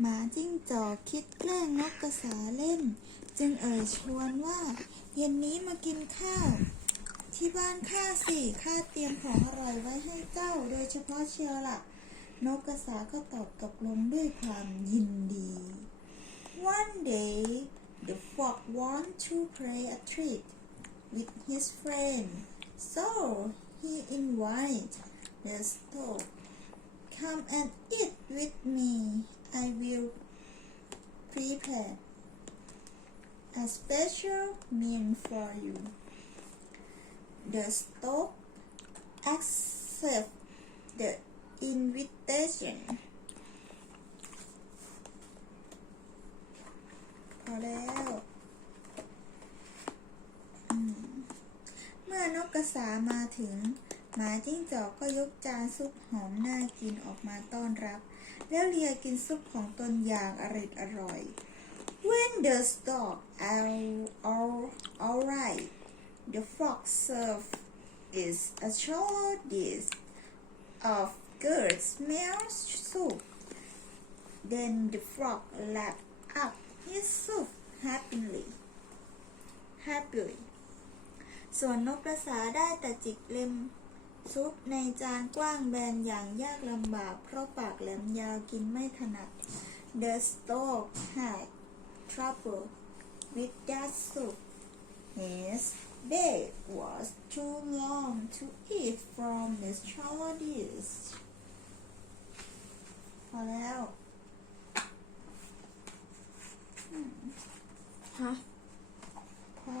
หมาจิ้งจอกคิดแกล้งนกกระสาเล่น จึงเอ่ยชวนว่า เย็นนี้มากินข้าว ที่บ้านข้าสิข้าเตรียมของอร่อยไว้ให้เจ้า โดยเฉพาะเชียวล่ะ นกกระสาก็ตอบตกลงด้วยความยินดี One day the frog want to play a trick with his friend so he invite the stork come and eat with me I will prepare a special meal for you the stork accept the invitation พอแล้ว เมื่อนกกระสามาถึง หมาจิ้งจอกก็ยกจานซุปหอมน่ากินออกมาต้อนรับ แล้วเลียกินซุปของตนอย่างอริดอร่อย When the stork all, all, all right the fox serve is a short dish of good smell soup then the frog lapped up his soup happily happily ส่วนนกกระสาได้แต่จิกเล็ม ซุปในจานกว้างแบนอย่างยากลำบาก เพราะปากแหลมยาวกินไม่ถนัด The stork had trouble with that soup. His beak was too long to eat from the shallow dish. พอแล้วฮะพอ